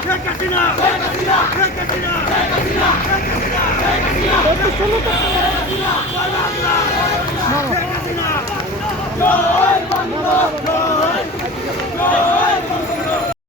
জয়